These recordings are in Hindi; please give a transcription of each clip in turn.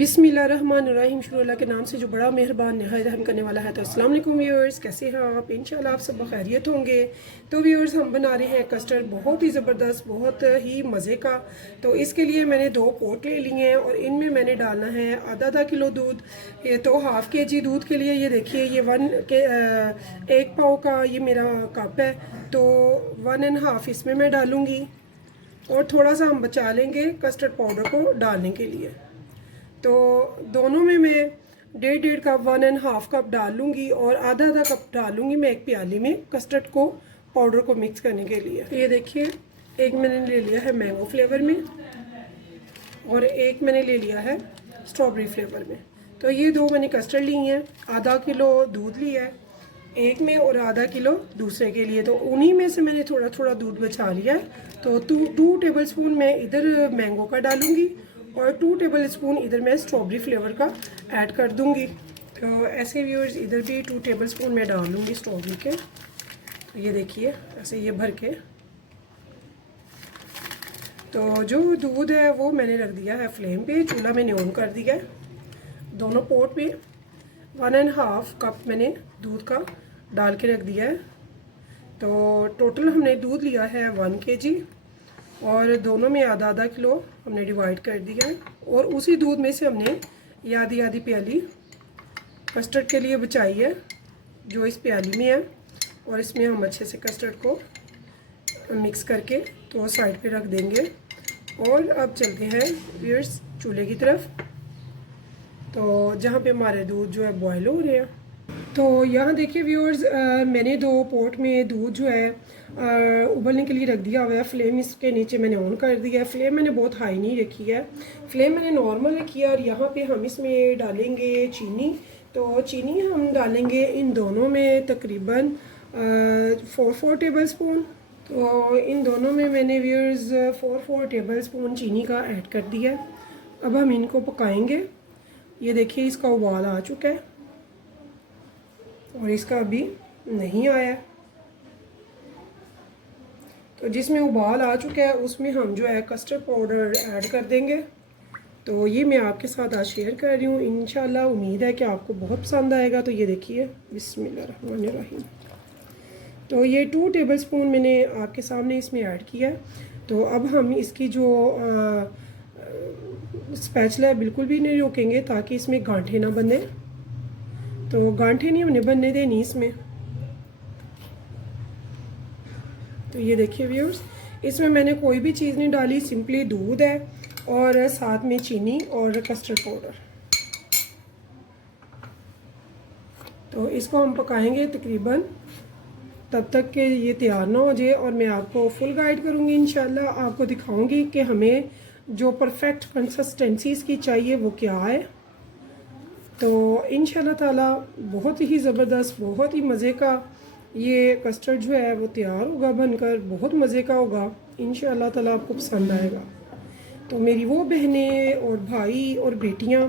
बिस्मिल्लाहिर्रहमानिर्रहीम, शुरू अल्लाह के नाम से जो बड़ा मेहरबान नहायत रहम करने वाला है। तो अस्सलाम वालेकुम व्यूअर्स, कैसे हैं आप? इंशाल्लाह आप सब खैरियत होंगे। तो व्यूअर्स, हम बना रहे हैं कस्टर्ड, बहुत ही ज़बरदस्त, बहुत ही मज़े का। तो इसके लिए मैंने 2 पोट ले लिए हैं और इनमें मैंने डालना है आधा किलो दूध। ये तो हाफ़ के जी दूध के लिए ये देखिए, ये 1 पाव का ये मेरा कप है। तो 1.5 इसमें मैं डालूँगी और थोड़ा सा हम बचा लेंगे कस्टर्ड पाउडर को डालने के लिए। तो दोनों में मैं 1.5 कप 1.5 कप डाल लूँगी और आधा कप डालूँगी मैं एक प्याली में कस्टर्ड को, पाउडर को मिक्स करने के लिए। ये देखिए, एक मैंने ले लिया है मैंगो फ्लेवर में और एक मैंने ले लिया है स्ट्रॉबेरी फ्लेवर में। तो ये 2 मैंने कस्टर्ड ली हैं। आधा किलो दूध लिया है एक में और आधा किलो दूसरे के लिए। तो उन्हीं में से मैंने थोड़ा थोड़ा दूध बचा लिया है। तो 2 टेबल स्पून मैं इधर मैंगो का डालूँगी और 2 टेबल स्पून इधर मैं स्ट्रॉबेरी फ्लेवर का ऐड कर दूंगी। तो ऐसे व्यूअर्स, इधर भी 2 टेबल स्पून मैं डाल लूँगी स्ट्रॉबेरी के। तो ये देखिए, ऐसे ये भर के। तो जो दूध है वो मैंने रख दिया है फ्लेम पे, चूल्हा मैंने ऑन कर दिया है। दोनों पोट में 1.5 कप मैंने दूध का डाल के रख दिया है। तो टोटल हमने दूध लिया है 1 kg और दोनों में आधा किलो हमने डिवाइड कर दिया है। और उसी दूध में से हमने ये आधी प्याली कस्टर्ड के लिए बचाई है जो इस प्याली में है। और इसमें हम अच्छे से कस्टर्ड को मिक्स करके तो साइड पे रख देंगे। और अब चलते हैं व्यूअर्स चूल्हे की तरफ, तो जहाँ पे हमारे दूध जो है बॉयल हो रहे हैं। तो यहाँ देखिए व्यूअर्स, मैंने 2 पोट में दूध जो है उबलने के लिए रख दिया हुआ है। फ्लेम इसके नीचे मैंने ऑन कर दिया है। फ्लेम मैंने बहुत हाई नहीं रखी है, फ्लेम मैंने नॉर्मल रखी है। और यहाँ पे हम इसमें डालेंगे चीनी। तो चीनी हम डालेंगे इन दोनों में तकरीबन 4 टेबल स्पून। तो इन दोनों में मैंने व्यूअर्स 4 टेबल स्पून चीनी का ऐड कर दिया है। अब हम इनको पकाएंगे। ये देखिए, इसका उबाल आ चुका है और इसका अभी नहीं आया। तो जिसमें उबाल आ चुका है उसमें हम जो है कस्टर्ड पाउडर ऐड कर देंगे। तो ये मैं आपके साथ आज शेयर कर रही हूँ। इंशाल्लाह उम्मीद है कि आपको बहुत पसंद आएगा। तो ये देखिए, बिस्मिल्लाहिर्रहमानिर्रहीम। तो ये 2 टेबल स्पून मैंने आपके सामने इसमें ऐड किया है। तो अब हम इसकी जो स्पैचुला है बिल्कुल भी नहीं रोकेंगे ताकि इसमें गांठें ना बने। तो गांठें नहीं हमने बनने देनी इसमें। तो ये देखिए व्यूअर्स, इसमें मैंने कोई भी चीज़ नहीं डाली, सिंपली दूध है और साथ में चीनी और कस्टर्ड पाउडर। तो इसको हम पकाएंगे तकरीबन तब तक कि ये तैयार ना हो जाए। और मैं आपको फुल गाइड करूँगी इंशाल्लाह, आपको दिखाऊंगी कि हमें जो परफेक्ट कंसिस्टेंसी इसकी चाहिए वो क्या है। तो इंशाल्लाह ताला बहुत ही ज़बरदस्त, बहुत ही मज़े का ये कस्टर्ड जो है वो तैयार होगा बनकर, बहुत मज़े का होगा। इंशाल्लाह ताला आपको पसंद आएगा। तो मेरी वो बहनें और भाई और बेटियां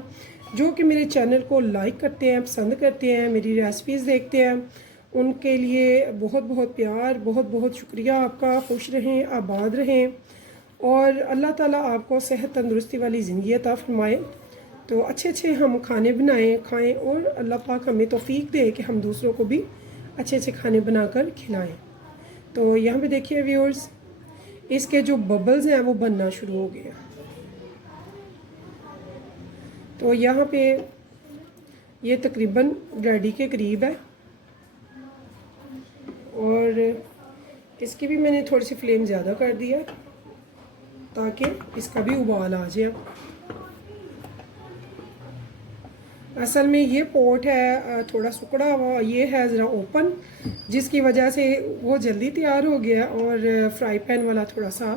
जो कि मेरे चैनल को लाइक करते हैं, पसंद करते हैं, मेरी रेसिपीज़ देखते हैं, उनके लिए बहुत बहुत प्यार, बहुत बहुत शुक्रिया आपका। खुश रहें, आबाद रहें और अल्लाह ताला आपको सेहत तंदुरुस्ती वाली ज़िंदगी अता फरमाए। तो अच्छे हम खाने बनाएं, खाएं और अल्लाह पाक हमें तौफीक दे कि हम दूसरों को भी अच्छे खाने बनाकर खिलाएं। तो यहाँ पे देखिए व्यूअर्स, इसके जो बबल्स हैं वो बनना शुरू हो गए। तो यहाँ पे ये तकरीबन रेडी के करीब है और इसकी भी मैंने थोड़ी सी फ्लेम ज़्यादा कर दी है ताकि इसका भी उबाल आ जाए। असल में ये पोट है थोड़ा सुकड़ा हुआ, ये है ज़रा ओपन, जिसकी वजह से वो जल्दी तैयार हो गया और फ्राई पैन वाला थोड़ा सा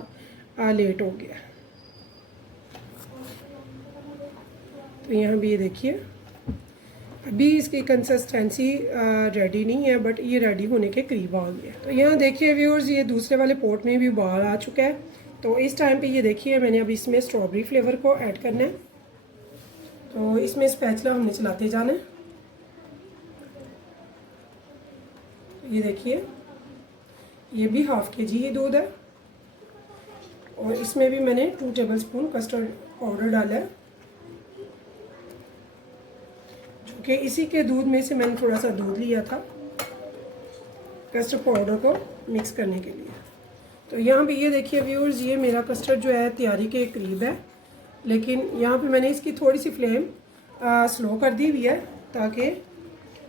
लेट हो गया। तो यहाँ भी ये देखिए, अभी इसकी कंसिस्टेंसी रेडी नहीं है बट ये रेडी होने के करीब आ गया। तो यहाँ देखिए व्यूअर्स, ये दूसरे वाले पोट में भी उबाल आ चुका है। तो इस टाइम पे ये देखिए, मैंने अब इसमें स्ट्रॉबेरी फ्लेवर को ऐड करना है। तो इसमें स्पैचुला हमने चलाते जाना है। ये देखिए, ये भी हाफ़ kg ये दूध है और इसमें भी मैंने 2 टेबल स्पून कस्टर्ड पाउडर डाला है। क्योंकि इसी के दूध में से मैंने थोड़ा सा दूध लिया था कस्टर्ड पाउडर को मिक्स करने के लिए। तो यहाँ पे ये देखिए व्यूअर्स, ये मेरा कस्टर्ड जो है तैयारी के करीब है, लेकिन यहाँ पे मैंने इसकी थोड़ी सी फ्लेम स्लो कर दी हुई है ताकि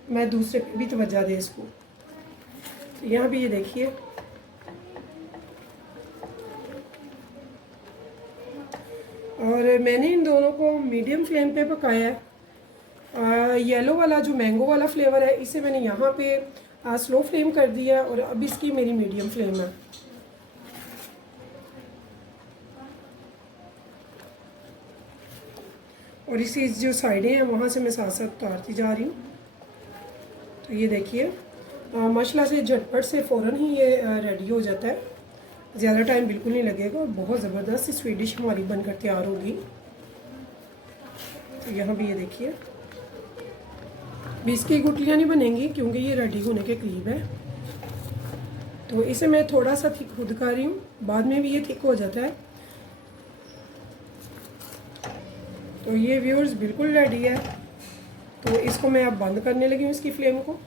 मैं दूसरे पे भी तवज्जो दे इसको। तो यहाँ पे ये देखिए और मैंने इन दोनों को मीडियम फ्लेम पे पकाया है। येलो वाला जो मैंगो वाला फ्लेवर है इसे मैंने यहाँ पे स्लो फ्लेम कर दिया और अब इसकी मेरी मीडियम फ्लेम है। और इसी जो साइडें हैं वहाँ से मैं साथ साथ उतारती जा रही हूँ। तो ये देखिए माशाल्लाह से झटपट से फ़ौरन ही ये रेडी हो जाता है, ज़्यादा टाइम बिल्कुल नहीं लगेगा और बहुत ज़बरदस्त स्वीट डिश हमारी बनकर तैयार होगी। तो यहाँ भी ये देखिए बीस की गुटलियाँ नहीं बनेंगी क्योंकि ये रेडी होने के करीब है। तो इसे मैं थोड़ा सा थिक खुद कर रही हूँ, बाद में भी ये थिक हो जाता है। तो ये व्यूअर्स बिल्कुल रेडी है। तो इसको मैं अब बंद करने लगी हूँ इसकी फ्लेम को।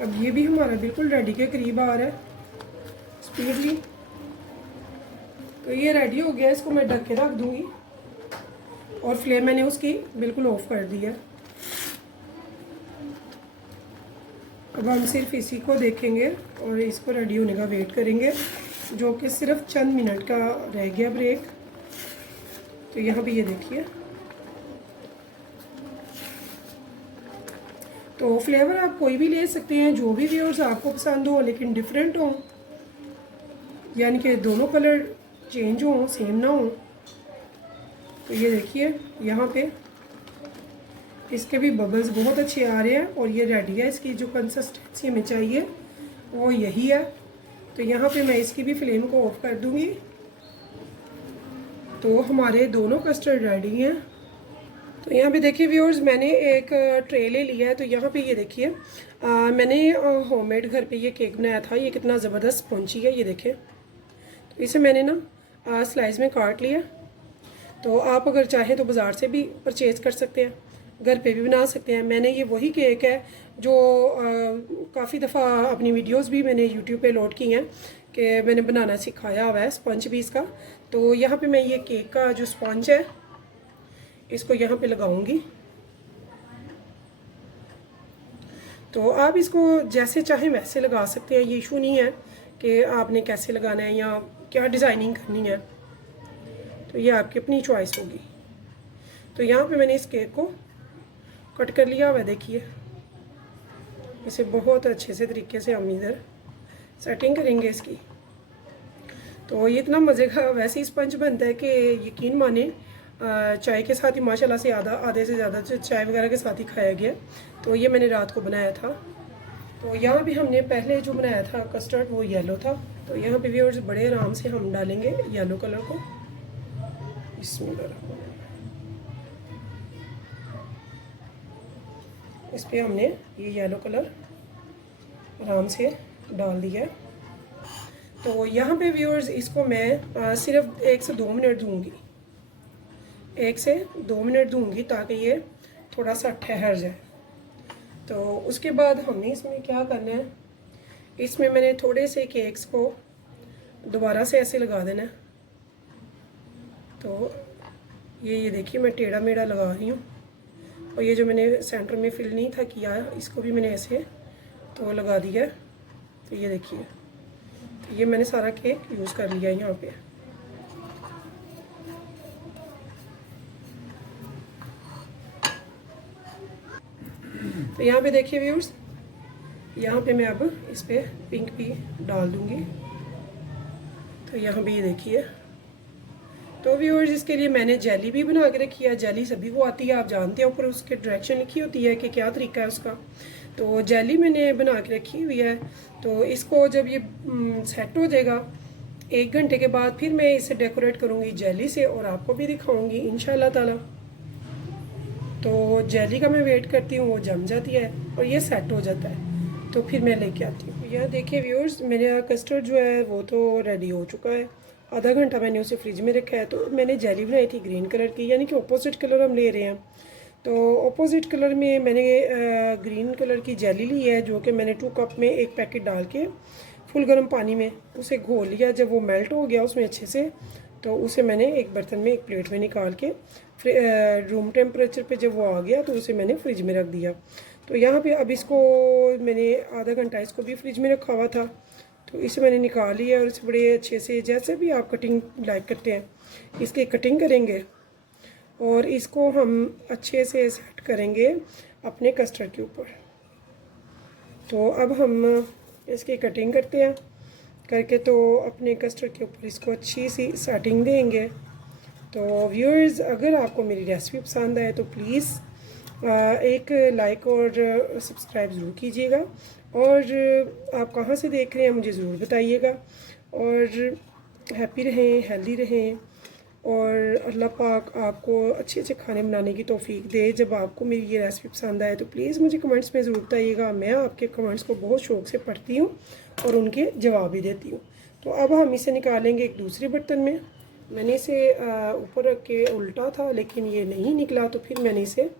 अब ये भी हमारा बिल्कुल रेडी के करीब आ रहा है स्पीडली। तो ये रेडी हो गया, इसको मैं ढक के रख दूँगी और फ्लेम मैंने उसकी बिल्कुल ऑफ कर दी है। अब हम सिर्फ इसी को देखेंगे और इसको रेडी होने का वेट करेंगे, जो कि सिर्फ चंद मिनट का रह गया ब्रेक। तो यहाँ भी ये देखिए, तो फ्लेवर आप कोई भी ले सकते हैं, जो भी व्यूअर्स आपको पसंद हो, लेकिन डिफरेंट हो, यानी कि दोनों कलर चेंज हो, सेम ना हो। तो ये देखिए यहाँ पे इसके भी बबल्स बहुत अच्छे आ रहे हैं और ये रेडी है। इसकी जो कंसिस्टेंसी हमें चाहिए वो यही है। तो यहाँ पे मैं इसकी भी फ्लेम को ऑफ कर दूँगी। तो हमारे दोनों कस्टर्ड रेडी हैं। तो यहाँ पे देखिए व्यूअर्स, मैंने एक ट्रे ले लिया है। तो यहाँ पे ये देखिए मैंने होममेड घर पे ये केक बनाया था। ये कितना ज़बरदस्त स्पॉन्जी है, ये देखिए। तो इसे मैंने ना स्लाइस में काट लिया। तो आप अगर चाहें तो बाज़ार से भी परचेज़ कर सकते हैं, घर पे भी बना सकते हैं। मैंने ये वही केक है जो काफ़ी दफ़ा अपनी वीडियोस भी मैंने यूट्यूब पे लोड की हैं कि मैंने बनाना सिखाया हुआ है स्पंज भी इसका। तो यहाँ पे मैं ये केक का जो स्पंज है इसको यहाँ पे लगाऊंगी। तो आप इसको जैसे चाहें वैसे लगा सकते हैं, ये इशू नहीं है कि आपने कैसे लगाना है या क्या डिज़ाइनिंग करनी है। तो ये आपकी अपनी चॉइस होगी। तो यहाँ पे मैंने इस केक को कट कर लिया हुआ है, देखिए। इसे बहुत अच्छे से तरीके से हम इधर सेटिंग करेंगे इसकी। तो ये इतना मज़े का वैसे ही स्पंज बनता है कि यकीन माने चाय के साथ ही माशाल्लाह से आधे से ज़्यादा चाय वगैरह के साथ ही खाया गया। तो ये मैंने रात को बनाया था। तो यहाँ भी हमने पहले जो बनाया था कस्टर्ड वो येलो था। तो यहाँ पे व्यूअर्स बड़े आराम से हम डालेंगे येलो कलर को। बिस्मिल्लाह, इस पर हमने ये येलो कलर आराम से डाल दिया है। तो यहाँ पे व्यूअर्स इसको मैं सिर्फ 1 से 2 मिनट दूँगी, 1 से 2 मिनट दूँगी ताकि ये थोड़ा सा ठहर जाए। तो उसके बाद हमने इसमें क्या करना है, इसमें मैंने थोड़े से केक्स को दोबारा से ऐसे लगा देना है। तो ये देखिए मैं टेढ़ा मेढ़ा लगा रही हूँ। और ये जो मैंने सेंटर में फिल नहीं था किया इसको भी मैंने ऐसे तो लगा दिया है। तो ये देखिए, तो ये मैंने सारा केक यूज़ कर लिया यहाँ पे। तो यहाँ पे देखिए व्यूअर्स, यहाँ पे मैं अब इस पर पिंक भी डाल दूँगी। तो यहाँ पे ये देखिए। तो व्यूअर्स इसके लिए मैंने जेली भी बना के रखी है। जेली सभी को आती है, आप जानते हैं, ऊपर उसके डायरेक्शन लिखी होती है कि क्या तरीका है उसका। तो जेली मैंने बना के रखी हुई है। तो इसको जब ये सेट हो जाएगा 1 घंटे के बाद फिर मैं इसे डेकोरेट करूँगी जेली से और आपको भी दिखाऊँगी इंशाल्लाह ताला। तो जेली का मैं वेट करती हूँ, वो जम जाती है और ये सेट हो जाता है तो फिर मैं लेके आती हूँ। यहाँ देखिए व्यूअर्स, मेरा कस्टर्ड जो है वो तो रेडी हो चुका है आधा घंटा मैंने उसे फ्रिज में रखा है। तो मैंने जेली बनाई थी ग्रीन कलर की, यानी कि ऑपोजिट कलर हम ले रहे हैं। तो ऑपोजिट कलर में मैंने ग्रीन कलर की जेली ली है, जो कि मैंने 2 कप में एक पैकेट डाल के फुल गर्म पानी में उसे घोल लिया। जब वो मेल्ट हो गया उसमें अच्छे से, तो उसे मैंने एक बर्तन में, एक प्लेट में निकाल के रूम टेम्परेचर पे जब वो आ गया तो उसे मैंने फ्रिज में रख दिया। तो यहाँ पे अब इसको मैंने आधा घंटा इसको भी फ्रिज में रखा हुआ था, तो इसे मैंने निकाल लिया और इसे बड़े अच्छे से, जैसे भी आप कटिंग लाइक करते हैं, इसकी कटिंग करेंगे और इसको हम अच्छे से सेट करेंगे अपने कस्टर्ड के ऊपर। तो अब हम इसकी कटिंग करते हैं करके, तो अपने कस्टर्ड के ऊपर इसको अच्छी सी सेटिंग देंगे। तो व्यूअर्स, अगर आपको मेरी रेसिपी पसंद आए तो प्लीज़ एक लाइक और सब्सक्राइब ज़रूर कीजिएगा, और आप कहाँ से देख रहे हैं मुझे ज़रूर बताइएगा। और हैप्पी रहें, हेल्दी रहें, और अल्लाह पाक आपको अच्छे अच्छे खाने बनाने की तौफीक दे। जब आपको मेरी ये रेसिपी पसंद आए तो प्लीज़ मुझे कमेंट्स में ज़रूर बताइएगा। मैं आपके कमेंट्स को बहुत शौक़ से पढ़ती हूँ और उनके जवाब भी देती हूँ। तो अब हम इसे निकालेंगे एक दूसरे बर्तन में। मैंने इसे ऊपर रख के उल्टा था, लेकिन ये नहीं निकला, तो फिर मैंने इसे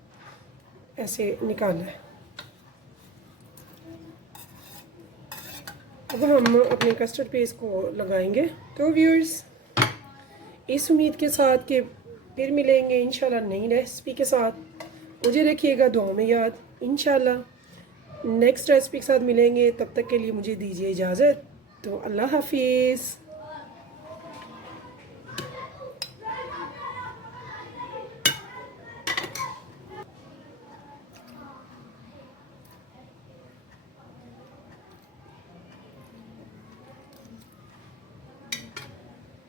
ऐसे निकाला है। अब हम अपने कस्टर्ड पे इसको लगाएंगे। तो व्यूअर्स, इस उम्मीद के साथ कि फिर मिलेंगे इंशाल्लाह नई रेसिपी के साथ। मुझे रखिएगा दुआ में याद। इंशाल्लाह नेक्स्ट रेसिपी के साथ मिलेंगे, तब तक के लिए मुझे दीजिए इजाज़त। तो अल्लाह हाफिज़।